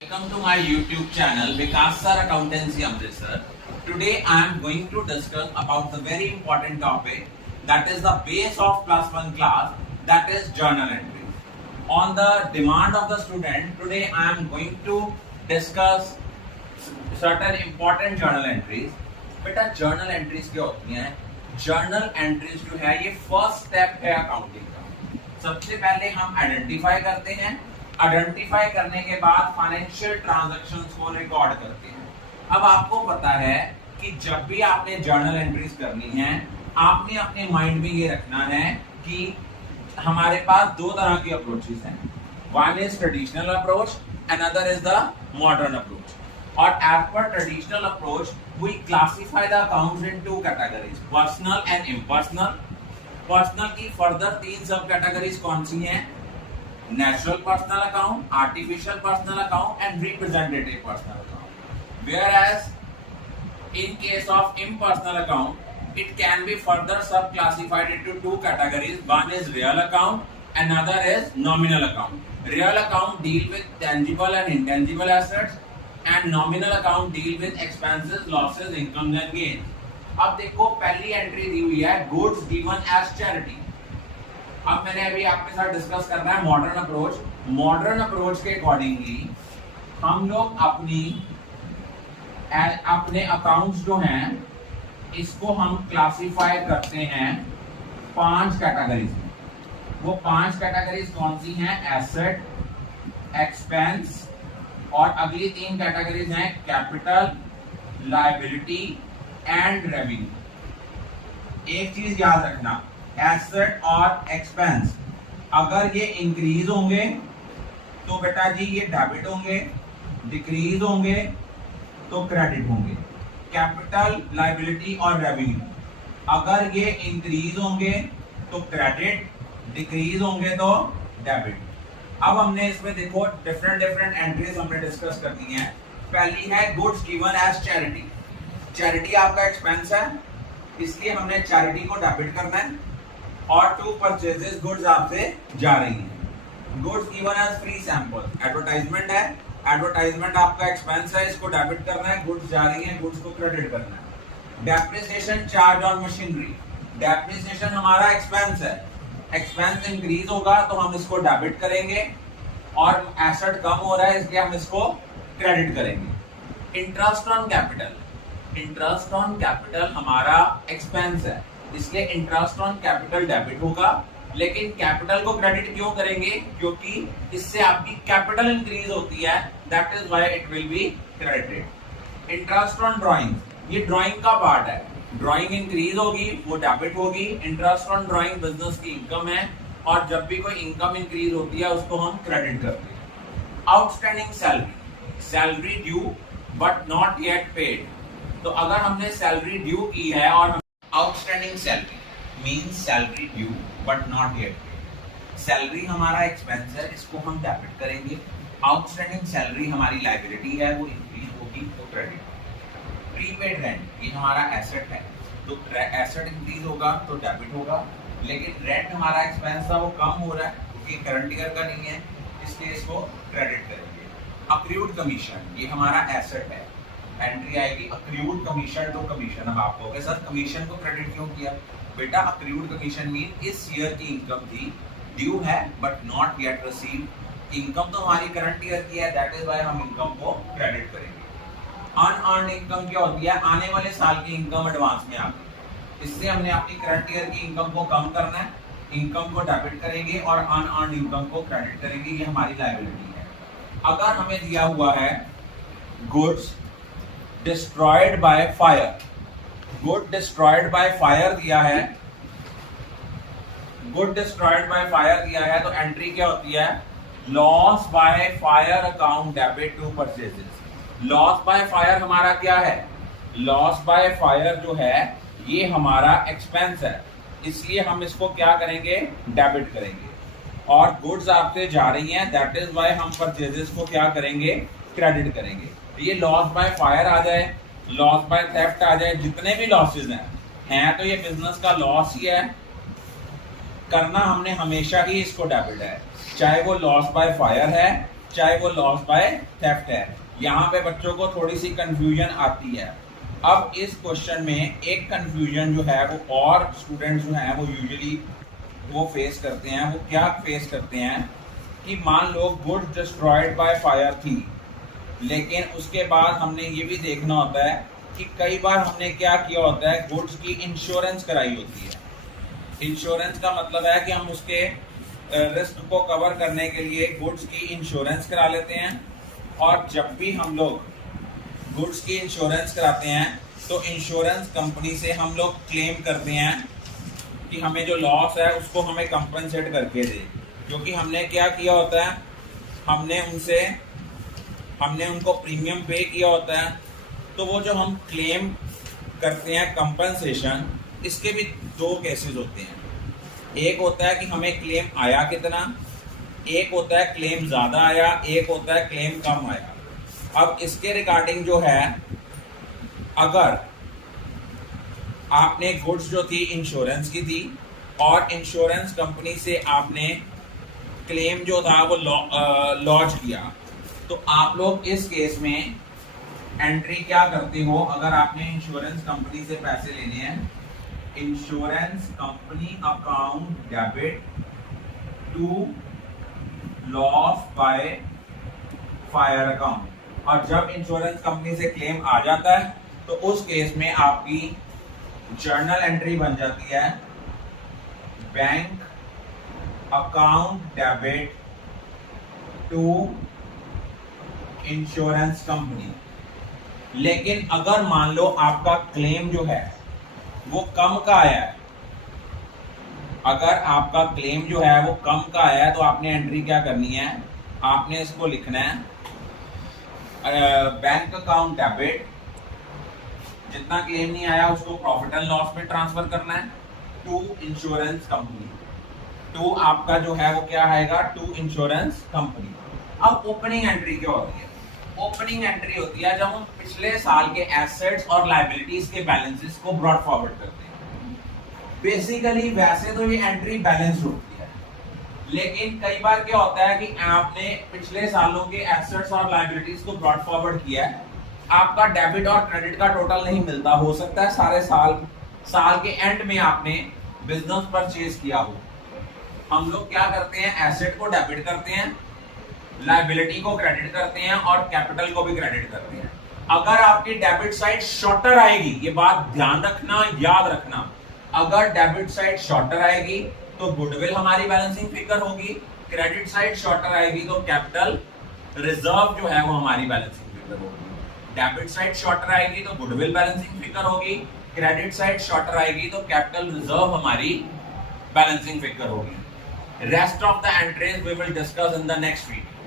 Welcome to my YouTube channel Vikas Sir Accountancy Amritsar. Today I am going to discuss about the very important topic that is the base of plus one class, that is journal entry. On the demand of the student, today I am going to discuss certain important journal entries. बेटा journal entries क्या होती हैं? Journal entries जो है ये first step है accounting का. सबसे पहले हम आइडेंटिफाई करते हैं, आइडेंटिफाई करने के बाद फाइनेंशियल ट्रांजैक्शंस को रिकॉर्ड करते हैं. अब आपको पता है कि जब भी आपने जर्नल एंट्रीज करनी है, आपने अपने माइंड में ये रखना है कि हमारे पास दो तरह की अप्रोचेस हैं. One is traditional approach, another is the modern approach. और as per traditional approach we classify the accounts in two categories, personal and impersonal. Personal की फर्दर तीन सब कैटेगरीज कौन सी हैं? Natural personal account, artificial personal account and representative personal account. Whereas in case of impersonal account, it can be further subclassified into two categories. One is real account, another is nominal account. Real account deal with tangible and intangible assets, and nominal account deal with expenses, losses, incomes and gains. अब देखो पहली entry दी हुई है goods given as charity. अब मैंने अभी आपके साथ डिस्कस करना है मॉडर्न अप्रोच. मॉडर्न अप्रोच के अकॉर्डिंगली हम लोग अपने अकाउंट्स जो हैं इसको हम क्लासिफाई करते हैं पांच कैटेगरीज में. वो पांच कैटेगरीज कौन सी हैं? एसेट, एक्सपेंस और अगली तीन कैटेगरीज हैं कैपिटल, लायबिलिटी एंड रेवेन्यू. एक चीज याद रखना, एसेट और एक्सपेंस अगर ये इंक्रीज होंगे तो बेटा जी ये डेबिट होंगे, डिक्रीज होंगे तो क्रेडिट होंगे. कैपिटल, लायबिलिटी और रेवेन्यू अगर ये इंक्रीज होंगे तो क्रेडिट, डिक्रीज होंगे तो डेबिट. अब हमने इसमें देखो डिफरेंट एंट्रीज हमने डिस्कस कर दी हैं. पहली है goods given as charity. Charity आपका एक्सपेंस है, इसलिए हमने चैरिटी को डेबिट करना है और टू परचेजेस गुड्स आपसे जा रही हैं. Goods given as free sample. Advertisement है, एडवर्टाइजमेंट आपका एक्सपेंस है, इसको डेबिट करना है. गुड्स जा रही हैं, गुड्स को क्रेडिट करना है. Depreciation charge on machinery. Depreciation हमारा एक्सपेंस है, एक्सपेंस इंक्रीज होगा तो हम इसको डेबिट करेंगे और एसेट कम हो रहा है इसलिए हम इसको क्रेडिट करेंगे. Interest on capital. Interest on capital हमारा एक्सपेंस है, इसलिए इंटरेस्ट ऑन कैपिटल डेबिट होगा. लेकिन कैपिटल को क्रेडिट क्यों करेंगे? क्योंकि इससे आपकी कैपिटल इंक्रीज होती है, that is why it will be credited. Interest on drawing, ये ड्राइंग का पार्ट है. ड्राइंग इंक्रीज होगी वो डेबिट होगी. इंटरेस्ट ऑन ड्राइंग बिजनेस की इनकम है और जब भी कोई इनकम इंक्रीज होती है उसको हम क्रेडिट करते हैं. Outstanding salary. Salary due but not yet paid. तो अगर हमने सैलरी ड्यू की है और outstanding salary means salary due but not yet paid. Salary हमारा एक्सपेंस है, इसको हम डेबिट करेंगे. आउटस्टैंडिंग सैलरी हमारी लायबिलिटी है, वो इंक्रीज होगी तो क्रेडिट. प्रीपेड रेंट, ये हमारा एसेट है, तो एसेट इंक्रीज होगा तो डेबिट होगा. लेकिन रेंट हमारा एक्सपेंस था, वो कम हो रहा है क्योंकि करंट ईयर का नहीं है, इसलिए इसको क्रेडिट करेंगे. अक्रूड कमीशन, ये हमारा एसेट है, एंट्री आएगी अक्रूड कमीशन टू कमीशन. अब आप कहोगे सर कमीशन को क्रेडिट क्यों किया? बेटा अक्रूड कमीशन मीन इस ईयर की इनकम थी, ड्यू है but not yet receive. Income तो हमारी करंट ईयर की है, दैट इज व्हाई हम इनकम को क्रेडिट करेंगे. अनअर्न्ड इनकम क्या होती है? आने वाले साल की इनकम एडवांस में आती है, इसलिए हमने अपनी करंट ईयर की इनकम को कम करना है, इनकम को डेबिट करेंगे और अनअर्न्ड इनकम को क्रेडिट करेंगे. ये हमारी लायबिलिटी है. अगर हमें दिया हुआ है goods destroyed by fire, good destroyed by fire दिया है, good destroyed by fire दिया है तो एंट्री क्या होती है? loss by fire account debit to purchases. loss by fire हमारा क्या है? loss by fire जो है ये हमारा एक्सपेंस है, इसलिए हम इसको क्या करेंगे? डेबिट करेंगे. और गुड्स आपसे जा रही हैं, दैट इज व्हाई हम परचेजेस को क्या करेंगे? क्रेडिट करेंगे. ये लॉस बाय फायर आ जाए, लॉस बाय थेफ्ट आ जाए, जितने भी लॉसेस हैं तो ये बिजनेस का लॉस ही है. करना हमने हमेशा ही इसको डेबिट है, चाहे वो लॉस बाय फायर है चाहे वो लॉस बाय थेफ्ट है। यहाँ पे बच्चों को थोड़ी सी कंफ्यूजन आती है। अब इस क्वेश्चन में एक कंफ्यूजन जो है वो और स्टूडेंट्स जो हैं वो यूजुअली वो फेस करते हैं। वो क्या फेस करते हैं कि मान लो गुड्स डिस्ट्रॉयड बाय फायर थी, लेकिन उसके बाद हमने ये भी देखना होता है कि कई बार हमने क्या किया होता है, गुड्स की इंश्योरेंस कराई होती है। इंश्योरेंस का मतलब है कि हम उसके रिस्क को कवर करने के लिए गुड्स की इंश्योरेंस करा लेते हैं। और जब भी हम लोग गुड्स की इंश्योरेंस कराते हैं तो इंश्योरेंस कंपनी से हम लोग क्लेम करते हैं कि हमें जो लॉस है उसको हमें कंपनसेट करके दे। क्योंकि हमने क्या किया होता है, हमने उनको प्रीमियम पे किया होता है। तो वो जो हम क्लेम करते हैं कंपनसेशन, इसके भी दो केसेस होते हैं। एक होता है कि हमें क्लेम आया कितना, एक होता है क्लेम ज़्यादा आया, एक होता है क्लेम कम आया। अब इसके रिगार्डिंग जो है, अगर आपने गुड्स जो थी इंश्योरेंस की थी और इंश्योरेंस कंपनी से आपने क्लेम जो था वो लॉन्च किया, तो आप लोग इस केस में एंट्री क्या करते हो? अगर आपने इंश्योरेंस कंपनी से पैसे लेने हैं, insurance company account debit to loss by fire account. और जब इंश्योरेंस कंपनी से क्लेम आ जाता है तो उस केस में आपकी जर्नल एंट्री बन जाती है, bank account debit to insurance company. लेकिन अगर मान लो आपका क्लेम जो है वो कम का आया है, अगर आपका क्लेम जो है वो कम का आया है, तो आपने एंट्री क्या करनी है, आपने इसको लिखना है बैंक अकाउंट डेबिट, जितना क्लेम नहीं आया उसको प्रॉफिट एंड लॉस में ट्रांसफर करना है, टू इंश्योरेंस कंपनी। टू आपका जो है वो क्या आएगा, टू इंश्योरेंस कंपनी। अब ओपनिंग एंट्री क्या होती है? ओपनिंग एंट्री होती है जब हम पिछले साल के एसेट्स और लायबिलिटीज के बैलेंसेस को ब्रॉड फॉरवर्ड करते हैं। बेसिकली वैसे तो ये एंट्री बैलेंस होती है, लेकिन कई बार क्या होता है कि आपने पिछले सालों के एसेट्स और लायबिलिटीज को ब्रॉड फॉरवर्ड किया है, आपका डेबिट और क्रेडिट का टोटल नहीं मिलता। हो सकता है सारे साल के एंड में आपने बिजनेस परचेज किया हो। हम लोग क्या करते हैं, एसेट को डेबिट करते हैं, लायबिलिटी को क्रेडिट करते हैं और कैपिटल को भी क्रेडिट करते हैं। अगर आपकी डेबिट साइड शॉर्टर आएगी, ये बात ध्यान रखना, याद रखना, अगर डेबिट साइड शॉर्टर आएगी तो गुडविल हमारी बैलेंसिंग फिगर होगी, क्रेडिट साइड शॉर्टर आएगी तो कैपिटल रिजर्व जो है वो हमारी बैलेंसिंग फिगर होगी। डेबिट साइड शॉर्टर आएगी तो गुडविल बैलेंसिंग फिगर होगी, क्रेडिट साइड शॉर्टर आएगी तो कैपिटल रिजर्व हमारी बैलेंसिंग फिगर होगी। Rest of the entries we will discuss in the next video.